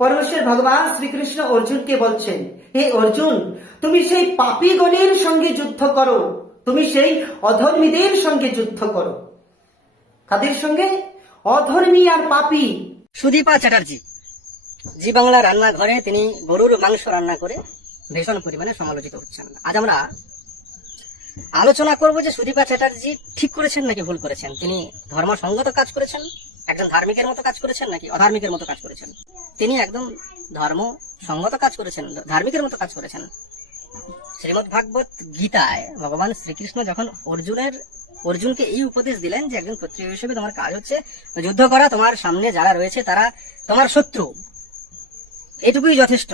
পরমেশ্বর ভগবান শ্রীকৃষ্ণ অর্জুনকে বলছেন, হে অর্জুন, তুমি সেই পাপীগণের সঙ্গে যুদ্ধ করো, তুমি সেই অধর্মীদের সঙ্গে যুদ্ধ করো। কাদের সঙ্গে? অধর্মী আর পাপী। সুদীপা চ্যাটার্জি জি বাংলা রান্নাঘরে তিনি গরুর মাংস রান্না করে ভীষণ পরিমাণে সমালোচিত হচ্ছেন। আজ আমরা আলোচনা করব যে সুদীপা চ্যাটার্জি ঠিক করেছেন নাকি ভুল করেছেন। তিনি ধর্মসঙ্গত কাজ করেছেন, একজন ধার্মিকের মতো কাজ করেছেন নাকি অধার্মিকের মতো কাজ করেছেন। তিনি একদম ধর্মসঙ্গত কাজ করেছেন, ধার্মিকের মতো কাজ করেছেন। শ্রীমদ্ ভাগবত গীতায় ভগবান শ্রীকৃষ্ণ যখন অর্জুনকে এই উপদেশ দিলেন যে একজন ক্ষত্রিয় হিসেবে তোমার কাজ হচ্ছে যুদ্ধ করা, তোমার সামনে যারা রয়েছে তারা তোমার শত্রু, এটুকুই যথেষ্ট।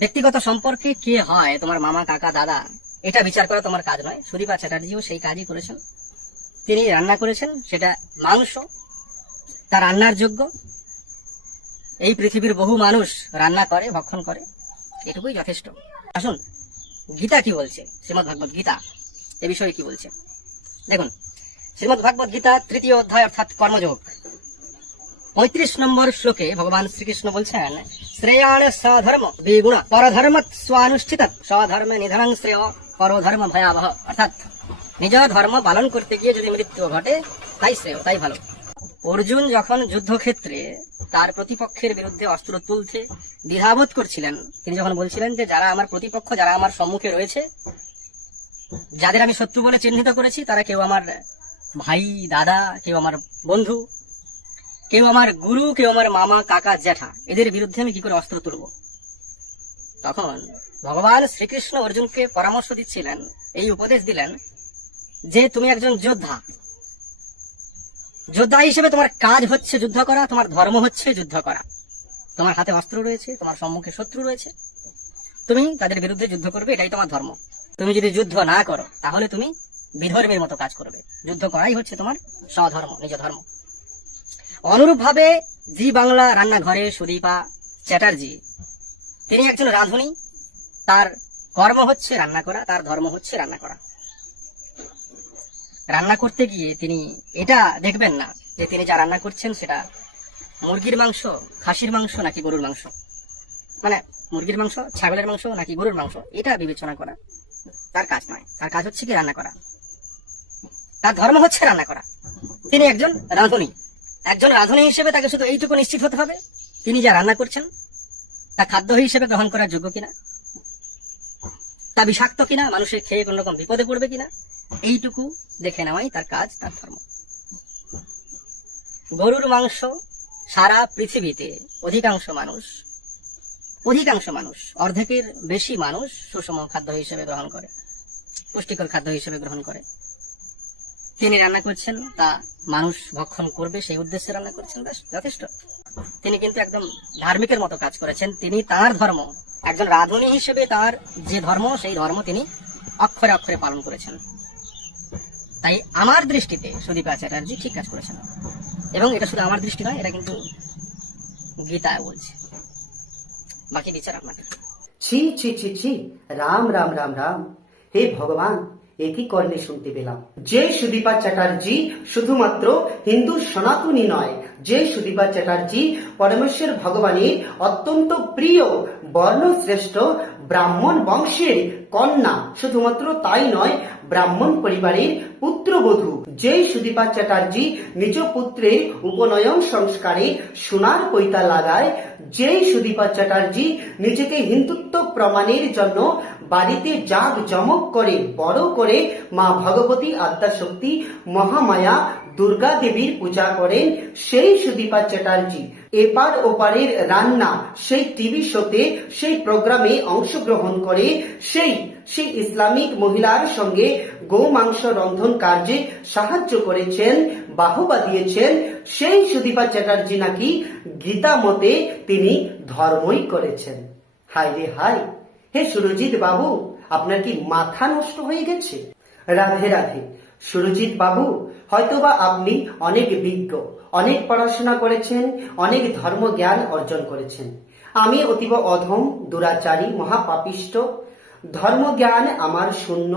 ব্যক্তিগত সম্পর্কে কে হয়, তোমার মামা, কাকা, দাদা, এটা বিচার করা তোমার কাজ নয়। সুদীপা চ্যাটার্জিও সেই কাজই করেছেন। তিনি রান্না করেছেন, সেটা মাংস, তার রান্নার যোগ্য। এই পৃথিবীর বহু মানুষ রান্না করে, ভক্ষণ করে, এটুকুই যথেষ্ট। আসুন গীতা কি বলছে, শ্রীমদ্ ভাগবত গীতা এ বিষয়ে কি বলছে দেখুন। শ্রীমদ্ ভাগবত গীতা ৩য় অধ্যায় অর্থাৎ কর্মযোগ ৩৫ নম্বর শ্লোকে ভগবান শ্রীকৃষ্ণ বলছেন, শ্রেয়াণ স্বধর্ম দ্বিগুণ পরধর্ম স্বানুষ্ঠিত স্বধর্মে নিধনং শ্রেয় পরধর্ম ভয়াবহ। অর্থাৎ নিজ ধর্ম পালন করতে গিয়ে যদি মৃত্যু ঘটে তাই শ্রেয়, তাই ভালো। অর্জুন যখন যুদ্ধক্ষেত্রে তার প্রতিপক্ষের বিরুদ্ধে অস্ত্র তুলতে দ্বিধাবোধ করছিলেন, তিনি যখন বলছিলেন যে যারা আমার প্রতিপক্ষ, যারা আমার সম্মুখে রয়েছে, যাদের আমি শত্রু বলে চিহ্নিত করেছি, তারা কেউ আমার ভাই, দাদা, কেউ আমার বন্ধু, কেউ আমার গুরু, কেউ আমার মামা, কাকা, জ্যাঠা, এদের বিরুদ্ধে আমি কি করে অস্ত্র তুলব। তখন ভগবান শ্রীকৃষ্ণ অর্জুনকে পরামর্শ দিচ্ছিলেন, এই উপদেশ দিলেন যে তুমি একজন যোদ্ধা, যোদ্ধা হিসেবে তোমার কাজ হচ্ছে যুদ্ধ করা, তোমার ধর্ম হচ্ছে যুদ্ধ করা। তোমার হাতে অস্ত্র রয়েছে, তোমার সম্মুখে শত্রু রয়েছে, তুমি তাদের বিরুদ্ধে যুদ্ধ করবে, এটাই তোমার ধর্ম। তুমি যদি যুদ্ধ না করো তাহলে তুমি বিধর্মীর মতো কাজ করবে। যুদ্ধ করাই হচ্ছে তোমার স্বধর্ম, নিজ ধর্ম। অনুরূপ ভাবে জি বাংলা রান্নাঘরে সুদীপা চ্যাটার্জি, তিনি একজন রাঁধুনি, তার কর্ম হচ্ছে রান্না করা, তার ধর্ম হচ্ছে রান্না করা। রান্না করতে গিয়ে তিনি এটা দেখবেন না যে তিনি যা রান্না করছেন সেটা মুরগির মাংস, খাসির মাংস নাকি গরুর মাংস, মানে মুরগির মাংস, ছাগলের মাংস নাকি গরুর মাংস, এটা বিবেচনা করা তার কাজ নয়। তার কাজ হচ্ছে কি রান্না করা, তার ধর্ম হচ্ছে রান্না করা। তিনি একজন রাঁধুনি, একজন রাঁধুনি হিসেবে তাকে শুধু এইটুকু নিশ্চিত হতে হবে তিনি যা রান্না করছেন তা খাদ্য হিসেবে গ্রহণ করার যোগ্য কিনা, তা বিষাক্ত কিনা, মানুষের খেয়ে কোন রকম বিপদে পড়বে কিনা, এইটুকু দেখে নেওয়াই তার কাজ, তার ধর্ম। গরুর মাংস সারা পৃথিবীতে অধিকাংশ মানুষ, অর্ধেকের বেশি মানুষ সুষম খাদ্য হিসেবে গ্রহণ করে, পুষ্টিকর খাদ্য হিসেবে গ্রহণ করে। তিনি রান্না করছেন, তা মানুষ ভক্ষণ করবে সেই উদ্দেশ্যে রান্না করছেন, ব্যাস যথেষ্ট। তিনি কিন্তু একদম ধার্মিকের মতো কাজ করেছেন। তিনি তার ধর্ম, একজন রাঁধুনি হিসেবে তার যে ধর্ম, সেই ধর্ম তিনি অক্ষরে অক্ষরে পালন করেছেন। তাই আমার দৃষ্টিতে সুদীপা চ্যাটার্জি ঠিক কাজ করেছেন। এবং এটা শুধু আমার দৃষ্টি নয়, এটা কিন্তু গীতায় বলছে। বাকি বিচার আপনাকে। ছি ছি ছি ছি, রাম রাম রাম রাম, হে ভগবান, একই কর্ণে শুনতে পেলাম যে সুদীপা চ্যাটার্জি শুধুমাত্র হিন্দু সনাতনী নয়, যে সুদীপা চ্যাটার্জি পরমেশ্বর ভগবানের অত্যন্ত প্রিয় বর্ণশ্রেষ্ঠ ব্রাহ্মণ বংশের কন্যা, শুধুমাত্র তাই নয়, ব্রাহ্মণ পরিবারের পুত্রবধূ, যে সুদীপা চ্যাটার্জি নিজ পুত্রের উপনয়ন সংস্কারে সোনার পৈতা লাগায়, যে সুদীপা চ্যাটার্জি নিজেকে হিন্দুত্ব প্রমাণের জন্য বাড়িতে জাগ জমক করে বড় করে মা ভগবতী আদ্যাশক্তি মহামায়া দুর্গা দেবীর পূজা করেন, সেই সুদীপা চ্যাটার্জি এপার ওপারের রান্না, সেই টিভি শোতে, সেই প্রোগ্রামে অংশগ্রহণ করে সেই ইসলামিক মহিলার সঙ্গে গো মাংস রন্ধন কার্যে সাহায্য করেছেন, বাহবা দিয়েছেন, সেই সুদীপা চ্যাটার্জি নাকি গীতা মতে তিনি ধর্মই করেছেন। হায় রে হায়, হে সুরজিৎ বাবু, আপনার কি মাথা নষ্ট হয়ে গেছে? রাধে রাধে। সুরজিৎ বাবু, হয়তোবা আপনি অনেক বিজ্ঞ, অনেক পড়াশোনা করেছেন, অনেক ধর্ম জ্ঞান অর্জন করেছেন। আমি অতীব অধম, দুরাচারী, মহাপাপিষ্ট, ধর্ম জ্ঞান আমার শূন্য,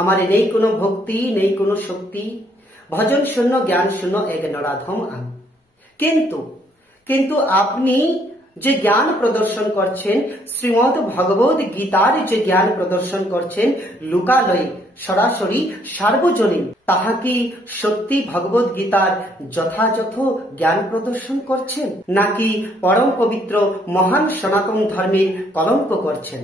আমার নেই কোনো ভক্তি, নেই কোনো শক্তি, ভজন শূন্য, জ্ঞান শূন্য, এক নরাধম আমি। কিন্তু আপনি যে জ্ঞান প্রদর্শন করছেন, শ্রীমদ ভগবদ গীতার যে জ্ঞান প্রদর্শন করছেন লোকালয়ে, সরাসরি সার্বজনীন, তাহা কি সত্যি ভগবদ গীতার যথাযথ জ্ঞান প্রদর্শন করছেন, নাকি পরম পবিত্র মহান সনাতন ধর্মের কলঙ্ক করছেন,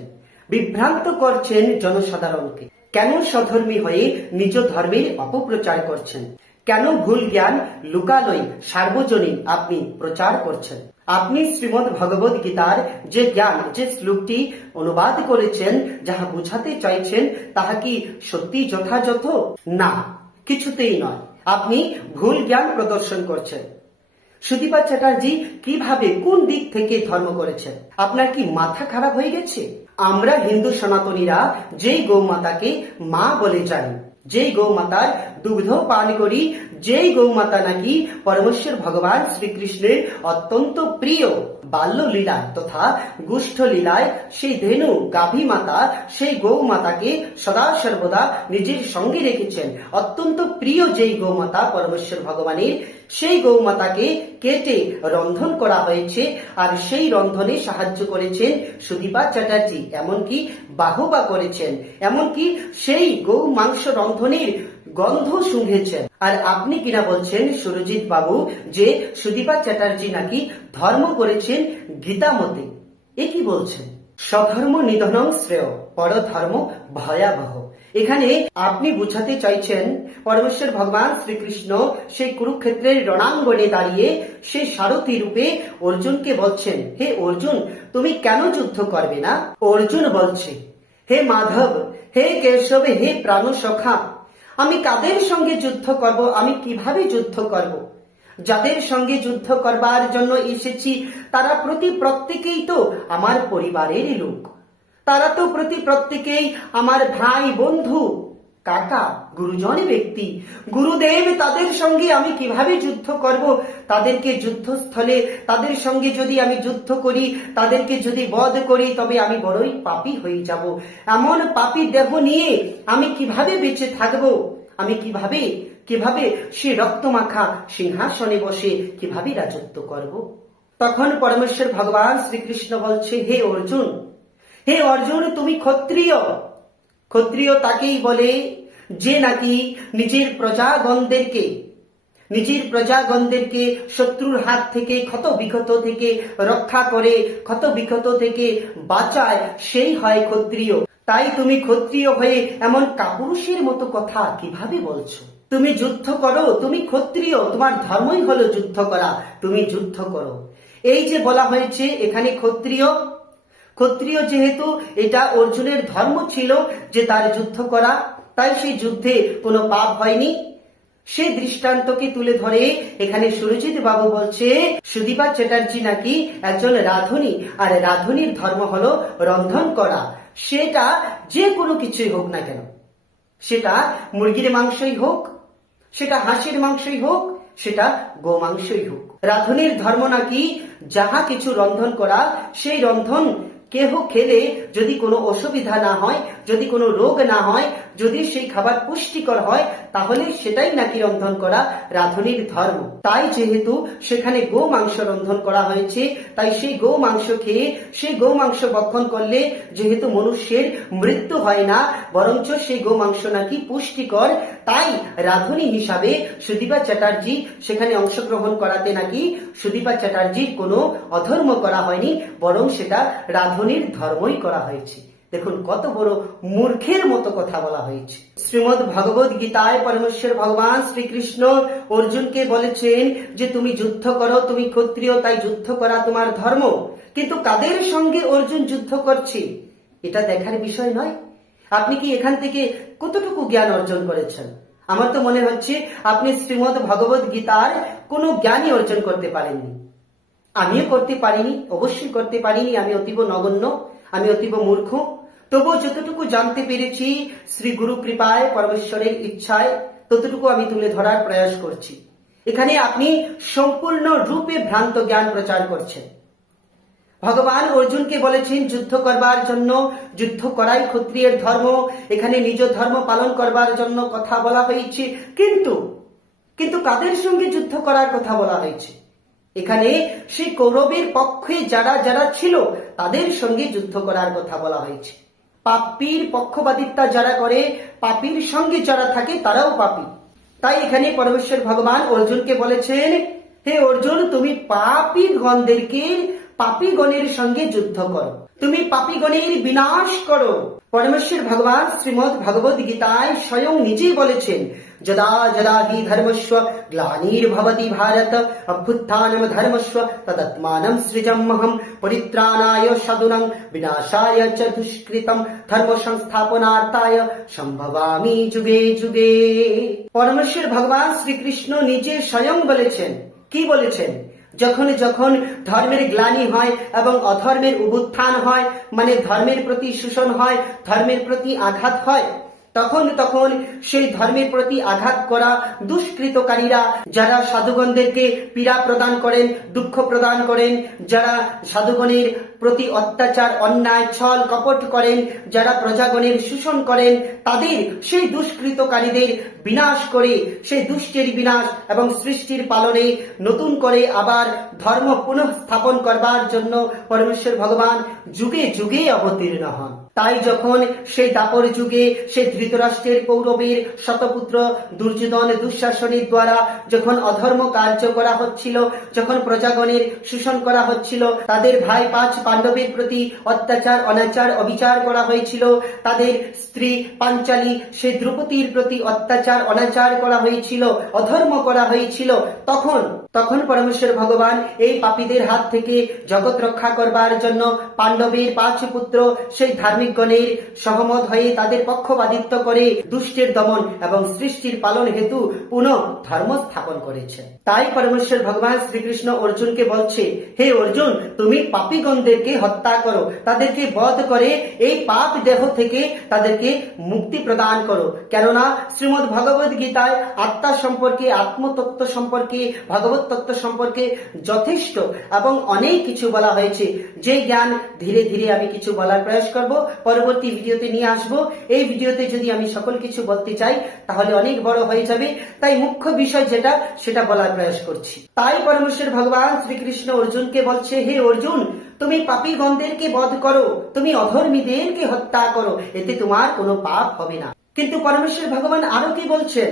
বিভ্রান্ত করছেন জনসাধারণকে? কেন স্বধর্মী হয়ে নিজ ধর্মের অপপ্রচার করছেন? কেন ভুল জ্ঞান লোকালয়ে সার্বজনীন আপনি প্রচার করছেন? আপনি শ্রীমদ ভগবদ গীতার যে জ্ঞান, যে শ্লোকটি অনুবাদ করেছেন, যাহা বুঝাতে চাইছেন, তাহা কি সত্যি যথাযথ? না, কিছুতেই নয়। আপনি ভুল জ্ঞান প্রদর্শন করছেন। সুদীপা চ্যাটার্জি কিভাবে, কোন দিক থেকে ধর্ম করেছেন? আপনার কি মাথা খারাপ হয়ে গেছে? আমরা হিন্দু সনাতনীরা যেই গৌমাতাকে মা বলে জানি, যেই গৌমাতার দুগ্ধ পান করি, যেই গৌমাতা নাকি পরমেশ্বর ভগবান শ্রীকৃষ্ণের অত্যন্ত প্রিয়, বাল্য লীলায় তথা গুষ্ঠ লীলায় সেই ধেনু গাভী মাতা, সেই গৌ মাতাকে সদা সর্বদা নিজের সঙ্গে রেখেছেন। অত্যন্ত প্রিয় যেই গৌমাতা পরমেশ্বর ভগবানের, সেই গৌমাতাকে কেটে রন্ধন করা হয়েছে, আর সেই রন্ধনে সাহায্য করেছেন সুদীপা চ্যাটার্জি, এমনকি বাহবা করেছেন, এমনকি সেই গৌ মাংস রন্ধনের গন্ধ শুঁঘেছেন। আর আপনি কিনা বলছেন সুরজিৎ বাবু যে সুদীপা চ্যাটার্জি নাকি ধর্ম করেছেন গীতা মতে। এ কি বলছেন? স্বধর্ম নিধনং শ্রেয়, পরধর্ম ভয়াবহ। এখানে আপনি বুঝাতে চাইছেন পরমেশ্বর ভগবান শ্রীকৃষ্ণ সেই কুরুক্ষেত্রের রণাঙ্গনে দাঁড়িয়ে সেই সারথী রূপে অর্জুনকে বলছেন, হে অর্জুন, তুমি কেন যুদ্ধ করবে না? অর্জুন বলছে, হে মাধব, হে কেশব, হে প্রাণ সখা, আমি কাদের সঙ্গে যুদ্ধ করব? আমি কিভাবে যুদ্ধ করব? যাদের সঙ্গে যুদ্ধ করবার জন্য এসেছি তারা প্রত্যেকেই তো আমার পরিবারের লোক, তারা তো প্রত্যেকেই আমার ভাই, বন্ধু, কাকা, গুরুজন ব্যক্তি, গুরুদেব। তাদের সঙ্গে আমি কিভাবে যুদ্ধ করব? তাদেরকে যুদ্ধস্থলে, তাদের সঙ্গে যদি আমি যুদ্ধ করি, তাদেরকে যদি বধ করি, তবে আমি বড়ই পাপী হয়ে যাব। এমন পাপী দেহ নিয়ে আমি কিভাবে বেঁচে থাকব? আমি কিভাবে সে রক্তমাখা সিংহাসনে বসে কিভাবে রাজত্ব করব? তখন পরমেশ্বর ভগবান শ্রীকৃষ্ণ বলছে, হে অর্জুন, হে অর্জুন, তুমি ক্ষত্রিয়। ক্ষত্রিয় তাকেই বলে যে নাকি নিজের প্রজাগণদেরকে শত্রুর হাত থেকে, ক্ষত বিক্ষত থেকে রক্ষা করে, ক্ষত বিক্ষত থেকে বাঁচায়, সেই হয় ক্ষত্রিয়। তাই তুমি ক্ষত্রিয় হয়ে এমন কাপুরুষের মতো কথা কিভাবে বলছো? তুমি যুদ্ধ করো, তুমি ক্ষত্রিয়, তোমার ধর্মই হলো যুদ্ধ করা, তুমি যুদ্ধ করো। এই যে বলা হয়েছে এখানে ক্ষত্রিয় যেহেতু এটা অর্জুনের ধর্ম ছিল যে তার যুদ্ধ করা, তাই সেই যুদ্ধে কোনো পাপ হয়নি। সেই দৃষ্টান্তকে তুলে ধরে এখানে সুরজিৎ বাবু বলছে সুদীপা চ্যাটার্জি নাকি একজন রাঁধুনি, আর রাঁধুনির ধর্ম হলো রন্ধন করা। সেটা যে কোনো কিছুই হোক না কেন, সেটা মুরগির মাংসই হোক, সেটা হাঁসের মাংসই হোক, সেটা গোমাংসই হোক। রাঁধুনির ধর্ম নাকি যাহা কিছু রন্ধন করা, সেই রন্ধন কেহ খেলে যদি কোনো অসুবিধা না হয়, যদি কোনো রোগ না হয়, যদি সেই খাবার পুষ্টিকর হয়, তাহলে সেটাই নাকি রন্ধন করা রাঁধুনির ধর্ম। তাই যেহেতু সেখানে গো মাংস রন্ধন করা হয়েছে, তাই সেই গো মাংস খেয়ে, সেই গো মাংস ভক্ষণ করলে যেহেতু মনুষ্যের মৃত্যু হয় না, বরঞ্চ সেই গো মাংস নাকি পুষ্টিকর, তাই রাঁধুনি হিসাবে সুদীপা চ্যাটার্জি সেখানে অংশগ্রহণ করাতে নাকি সুদীপা চ্যাটার্জির কোনো অধর্ম করা হয়নি, বরং সেটা রাঁধুনির ধর্মই করা হয়েছে। দেখুন কত বড় মূর্খের মতো কথা বলা হয়েছে। শ্রীমদ ভগবদ গীতায় পরমেশ্বর ভগবান শ্রীকৃষ্ণ অর্জুনকে বলেছেন যে তুমি যুদ্ধ করো, তুমি ক্ষত্রিয়, তাই যুদ্ধ করা তোমার ধর্ম। কিন্তু কাদের সঙ্গে অর্জুন যুদ্ধ করছে এটা দেখার বিষয় নয়। আপনি কি এখান থেকে কতটুকু জ্ঞান অর্জন করেছেন? আমার তো মনে হচ্ছে আপনি শ্রীমদ ভগবদ গীতার কোনো জ্ঞানই অর্জন করতে পারেননি। আমিও করতে পারিনি, অবশ্যই করতে পারিনি। আমি অতীব নগণ্য, আমি অতীব মূর্খ। তবুও যতটুকু জানতে পেরেছি শ্রী গুরু কৃপায়, পরমেশ্বরের ইচ্ছায়, ততটুকু আমি তুলে ধরার প্রয়াস করছি। এখানে আপনি সম্পূর্ণ রূপে ভ্রান্ত জ্ঞান প্রচার করছেন। ভগবান অর্জুনকে বলেছেন যুদ্ধ করবার জন্য, যুদ্ধ করাই ক্ষত্রিয়ের ধর্ম, এখানে নিজ ধর্ম পালন করবার জন্য কথা বলা হয়েছে। কিন্তু কাদের সঙ্গে যুদ্ধ করার কথা বলা হয়েছে? এখানে সেই কৌরবের পক্ষে যারা যারা ছিল তাদের সঙ্গে যুদ্ধ করার কথা বলা হয়েছে। পাপীর পক্ষপাতিত্বা যারা করে, পাপীর সঙ্গে যারা থাকে তারাও পাপী। তাই এখানে পরমেশ্বর ভগবান অর্জুনকে বলেছেন, হে অর্জুন, তুমি পাপীগণের সঙ্গে যুদ্ধ করো, তুমি পাপীগণের বিনাশ করো। পরমেশ্বর ভগবান শ্রীমদ্ ভগবদ গীতায় স্বয়ং নিজেই বলেছেন, যদা যদা হি ধর্মস্ব গ্লানির্ভবতি ভারত অভ্যুত্থানম ধর্মস্ব তদাত্মানম সৃজমহম পরিত্রাণায় সাধুনাং বিনাশায় চ দুষ্কৃতম ধর্ম সংস্থাপনার্থায় সম্ভবামি যুগে যুগে। পরমেশ্বর ভগবান শ্রীকৃষ্ণ নিজে স্বয়ং বলেছেন, কি বলেছেন? যখন যখন ধর্মের গ্লানি হয় এবং অধর্মের উত্থান হয়, মানে ধর্মের প্রতি শোষণ হয়, ধর্মের প্রতি আঘাত হয়, তখন তখন সেই ধর্মের প্রতি আঘাত করা দুষ্কৃতকারীরা, যারা সাধুগণদেরকে পীড়া প্রদান করেন, দুঃখ প্রদান করেন, যারা সাধুগণের প্রতি অত্যাচার, অন্যায়, ছল কপট করেন, যারা প্রজাগণের শোষণ করেন, তাদের সেই দুষ্কৃতকারীদের বিনাশ করে, সেই দুষ্টের বিনাশ এবং সৃষ্টির পালনে নতুন করে আবার ধর্ম পুনঃস্থাপন করবার জন্য পরমেশ্বর ভগবান যুগে যুগে অবতীর্ণ হন। তাই যখন সেই দাপর যুগে সেই ধৃতরাষ্ট্রের কৌরবের শতপুত্র দুর্যোধন দুঃশাসনের দ্বারা যখন অধর্ম কার্য করা হচ্ছিল, যখন প্রজাগণের শোষণ করা হচ্ছিল, তাদের ভাই পাঁচ পাণ্ডবের প্রতি অত্যাচার, অনাচার, অবিচার করা হয়েছিল, তাদের স্ত্রী পাঞ্চালী সেই দ্রৌপদীর প্রতি অত্যাচার, অনাচার করা হয়েছিল, অধর্ম করা হয়েছিল, তখন পরমেশ্বর ভগবান এই পাপীদের হাত থেকে জগৎ রক্ষা করবার জন্য পাণ্ডবের পাঁচ পুত্র সেই ধার্মিকগণের সহমত হয়ে তাদের পক্ষপাতিত্ব করে দুষ্টের দমন এবং সৃষ্টির পালন হেতু পুনঃ ধর্ম স্থাপন করেছে। তাই পরমেশ্বর ভগবান শ্রীকৃষ্ণ অর্জুনকে বলছে, হে অর্জুন, তুমি পাপীগণদেরকে হত্যা করো, তাদেরকে বধ করে এই পাপ দেহ থেকে তাদেরকে মুক্তি প্রদান করো। কেননা শ্রীমদ্ ভগবদ গীতায় আত্মা সম্পর্কে, আত্মতত্ত্ব সম্পর্কে, ভগবত তত্ত্ব সম্পর্কে যথেষ্ট এবং অনেক কিছু বলা হয়েছে, যে জ্ঞান ধীরে ধীরে আমি কিছু বলার প্রয়াস করব, পরবর্তী ভিডিওতে নিয়ে আসব। এই ভিডিওতে যদি আমি সকল কিছু বলতে চাই তাহলে অনেক বড় হয়ে যাবে, তাই মুখ্য বিষয় যেটা সেটা বলার প্রয়াস করছি। তাই পরমেশ্বর ভগবান শ্রীকৃষ্ণ অর্জুনকে বলছে, হে অর্জুন, তুমি পাপীগণদেরকে বধ করো, তুমি অধর্মীদেরকে হত্যা করো, এতে তোমার কোনো পাপ হবে না। কিন্তু পরমেশ্বর ভগবান আরো কি বলছেন?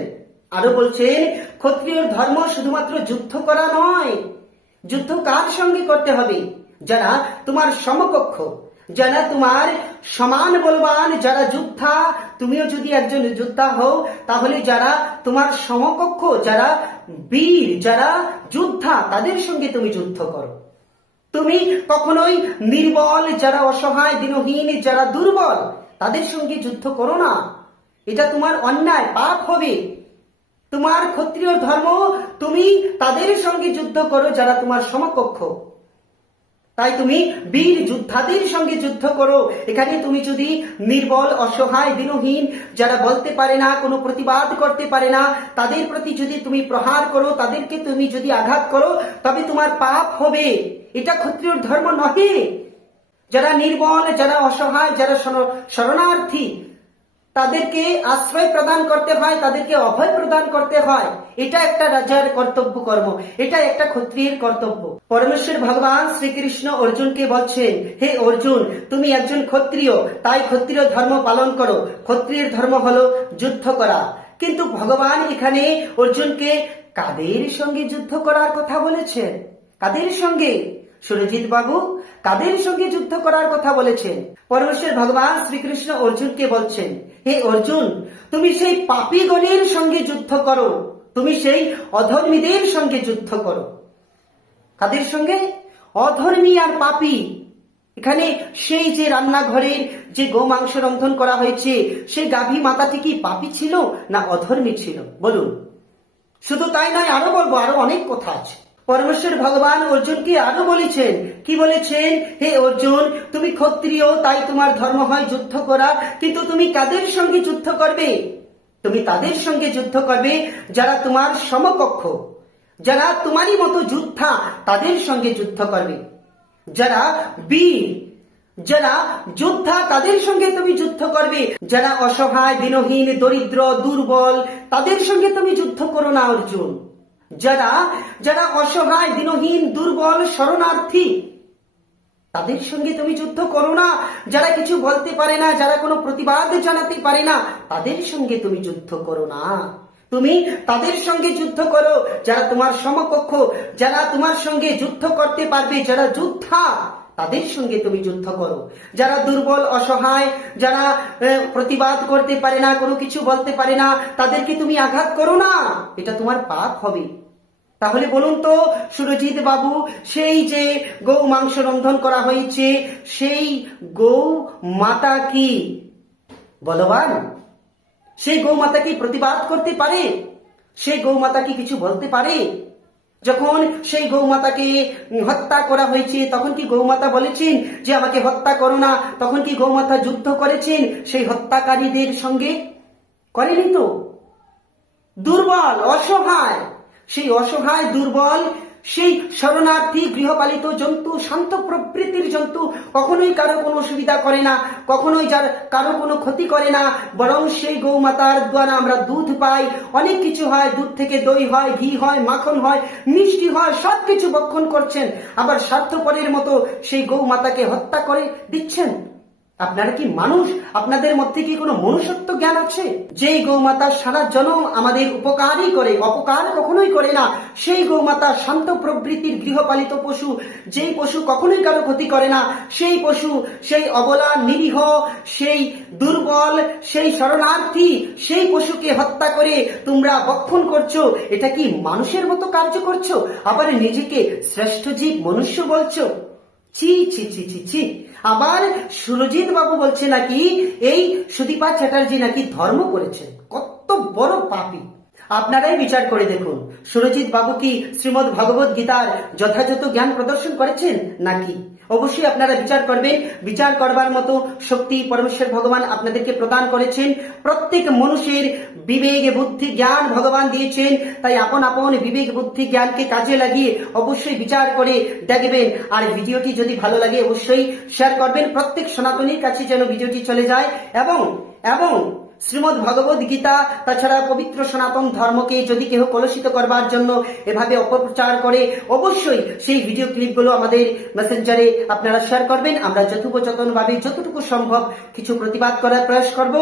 আরো বলছেন, ক্ষত্রিয়র ধর্ম শুধুমাত্র যুদ্ধ করা নয়। যুদ্ধ কার সঙ্গে করতে হবে? যারা তোমার সমকক্ষ, যারা তোমার সমান বলবান, যারা যোদ্ধা, তুমিও যদি একজন যোদ্ধা হও, তাহলে যারা তোমার সমকক্ষ, যারা বীর, যারা যোদ্ধা, তাদের সঙ্গে তুমি যুদ্ধ করো। তুমি কখনোই নির্বল, যারা অসহায়, দিনহীন, যারা দুর্বল, তাদের সঙ্গে যুদ্ধ করো না। এটা তোমার অন্যায়, পাপ হবে। তোমার ক্ষত্রিয় ধর্ম, তুমি তাদের সঙ্গে যুদ্ধ করো যারা তোমার সমকক্ষ। তাই তুমি বীর যোদ্ধাদের সঙ্গে যুদ্ধ করো। এখানে তুমি যদি নির্বল, অসহায়, দিনহীন, যারা বলতে পারে না, কোনো প্রতিবাদ করতে পারে না, তাদের প্রতি যদি তুমি প্রহার করো, তাদেরকে তুমি যদি আঘাত করো, তবে তোমার পাপ হবে। এটা ক্ষত্রিয় ধর্ম নহে। যারা নির্বল, যারা অসহায়, যারা শরণার্থী, তাদেরকে আশ্রয় প্রদান করতে হয়, তাদেরকে অভয় প্রদান করতে হয়। এটা একটা রাজার কর্তব্য কর্ম, এটা একটা ক্ষত্রিয়ের কর্তব্য। পরমেশ্বর ভগবান শ্রীকৃষ্ণ অর্জুনকে বলছেন, হে অর্জুন, তুমি একজন ক্ষত্রিয়, তাই ক্ষত্রিয় ধর্ম পালন করো। ক্ষত্রিয়ের ধর্ম হলো যুদ্ধ করা। কিন্তু ভগবান এখানে অর্জুনকে কাদের সঙ্গে যুদ্ধ করার কথা বলেছেন? কাদের সঙ্গে? সুরজিৎ বাবু, কাদের সঙ্গে যুদ্ধ করার কথা বলেছেন? পরমেশ্বর ভগবান শ্রীকৃষ্ণ অর্জুনকে বলছেন, হে অর্জুন, তুমি সেই পাপীগণের সঙ্গে যুদ্ধ করো, তুমি সেই অধর্মীদের সঙ্গে যুদ্ধ করো। কাদের সঙ্গে? অধর্মী আর পাপী। এখানে সেই যে রান্নাঘরের যে গোমাংস রন্ধন করা হয়েছে, সেই গাভী মাতাটি কি পাপী ছিল না অধর্মী ছিল? বলুন। শুধু তাই নয়, আরো বলবো, আরো অনেক কথা আছে। পরমেশ্বর ভগবান অর্জুনকে আরো বলেছেন, কি বলেছেন? হে অর্জুন, তুমি ক্ষত্রিয়, তাই তোমার ধর্ম হয় যুদ্ধ করা, কিন্তু তুমি কাদের সঙ্গে যুদ্ধ করবে? তুমি তাদের সঙ্গে যুদ্ধ করবে যারা তোমার সমকক্ষ, যারা তোমারই মতো যোদ্ধা, তাদের সঙ্গে যুদ্ধ করবে। যারা বীর, যারা যোদ্ধা, তাদের সঙ্গে তুমি যুদ্ধ করবে। যারা অসহায়, দিনহীন, দরিদ্র, দুর্বল, তাদের সঙ্গে তুমি যুদ্ধ করো না অর্জুন। যারা যারা অসহায়, দিনহীন, দুর্বল, শরণার্থী, তাদের সঙ্গে তুমি যুদ্ধ করো না। যারা কিছু বলতে পারে না, যারা কোনো প্রতিবাদ জানাতে পারে না, তাদের সঙ্গে তুমি যুদ্ধ করো না। তুমি তাদের সঙ্গে যুদ্ধ করো যারা তোমার সমকক্ষ, যারা তোমার সঙ্গে যুদ্ধ করতে পারবে, যারা যোদ্ধা, তাদের সঙ্গে তুমি যুদ্ধ করো। যারা দুর্বল, অসহায়, যারা প্রতিবাদ করতে পারে না, কোনো কিছু বলতে পারে না, তাদেরকে তুমি আঘাত করো না। এটা তোমার পাপ হবে। তাহলে বলুন তো সুরজিৎ বাবু, সেই যে গৌ মাংস রন্ধন করা হয়েছে, সেই গৌ মাতা কি বলবান? সেই গৌ মাতা কি প্রতিবাদ করতে পারে? সেই গৌ মাতা কি কিছু বলতে পারে? যখন সেই গৌ মাতাকে হত্যা করা হয়েছে, তখন কি গৌ মাতা বলেছেন যে আমাকে হত্যা করো না? তখন কি গৌ মাতা যুদ্ধ করেছেন সেই হত্যাকারীদের সঙ্গে? করেনি তো। দুর্বল, অসহায়, সেই অসহায়, দুর্বল, সেই শরণার্থী গৃহপালিত জন্তু, শান্ত প্রবৃত্তির জন্তু কখনোই কারো কোনো অসুবিধা করে না, কখনোই যার কারো কোনো ক্ষতি করে না। বরং সেই গৌমাতার দ্বারা আমরা দুধ পাই, অনেক কিছু হয়, দুধ থেকে দই হয়, ঘি হয়, মাখন হয়, মিষ্টি হয়, সবকিছু ভক্ষণ করছেন। আবার স্বার্থপরের মতো সেই গৌমাতাকে হত্যা করে দিচ্ছেন। আপনারা কি মানুষ? আপনাদের মধ্যে কি কোনো মনুষ্যত্ব জ্ঞান আছে? যেই গৌমাতা সারা জন্ম আমাদের উপকারই করে, অপকার কখনোই করে না, সেই গৌমাতা শান্ত প্রবৃত্তির গৃহপালিত পশু, যেই পশু কখনোই কারো ক্ষতি করে না, সেই পশু, সেই অবলা, নিরীহ, সেই দুর্বল, সেই শরণার্থী, সেই পশুকে হত্যা করে তোমরা ভক্ষণ করছো। এটা কি মানুষের মতো কার্য করছো? আবার নিজেকে শ্রেষ্ঠ জীব, মনুষ্য বলছো? ছি ছি ছি ছি ছি। আবার সুরজিৎ বাবু বলছে নাকি এই সুদীপা চ্যাটার্জি নাকি ধর্ম করেছেন। কত বড় পাপী! আপনারাই বিচার করে দেখুন, সুরজিৎ বাবু কি শ্রীমদ্ ভগবত গীতার যথাযথ জ্ঞান প্রদর্শন করেছেন নাকি? অবশ্যই আপনারা বিচার করবেন। বিচার করবার মতো শক্তি পরমেশ্বর ভগবান আপনাদেরকে প্রদান করেছেন। প্রত্যেক মানুষের বিবেক, বুদ্ধি, জ্ঞান ভগবান দিয়েছেন। তাই আপন আপন বিবেক, বুদ্ধি, জ্ঞানকে কাজে লাগিয়ে অবশ্যই বিচার করে দেখবেন। আর ভিডিওটি যদি ভালো লাগে অবশ্যই শেয়ার করবেন। প্রত্যেক সনাতনীর কাছে যেন ভিডিওটি চলে যায় এবং এবং শ্রীমদ্ ভগবত গীতা, তাছাড়া পবিত্র সনাতন ধর্মকে যদি কেউ কলুষিত করবার জন্য এভাবে অপপ্রচার করে, অবশ্যই সেই ভিডিও ক্লিপগুলো আমাদের মেসেঞ্জারে আপনারা শেয়ার করবেন। আমরা যথোপযতনভাবে যতটুকু সম্ভব কিছু প্রতিবাদ করার প্রয়াস করব।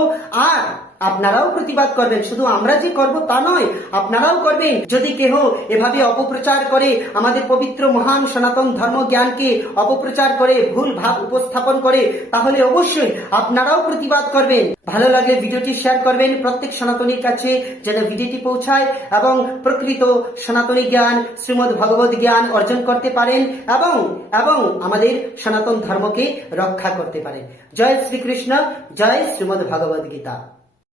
আর আপনারাও প্রতিবাদ করবেন। শুধু আমরা যে করব তা নয়, আপনারাও করবেন। যদি কেহ এভাবে অপপ্রচার করে, আমাদের পবিত্র মহান সনাতন ধর্ম জ্ঞানকে অপপ্রচার করে, ভুল ভাব উপস্থাপন করে, তাহলে অবশ্যই আপনারাও প্রতিবাদ করবেন। ভালো লাগলে ভিডিওটি শেয়ার করবেন প্রত্যেক সনাতনীর কাছে, যেন ভিডিওটি পৌঁছায় এবং প্রকৃত সনাতনী জ্ঞান, শ্রীমদ্ ভগবত জ্ঞান অর্জন করতে পারেন এবং এবং আমাদের সনাতন ধর্মকে রক্ষা করতে পারেন। জয় শ্রীকৃষ্ণ, জয় শ্রীমদ্ ভগবত গীতা।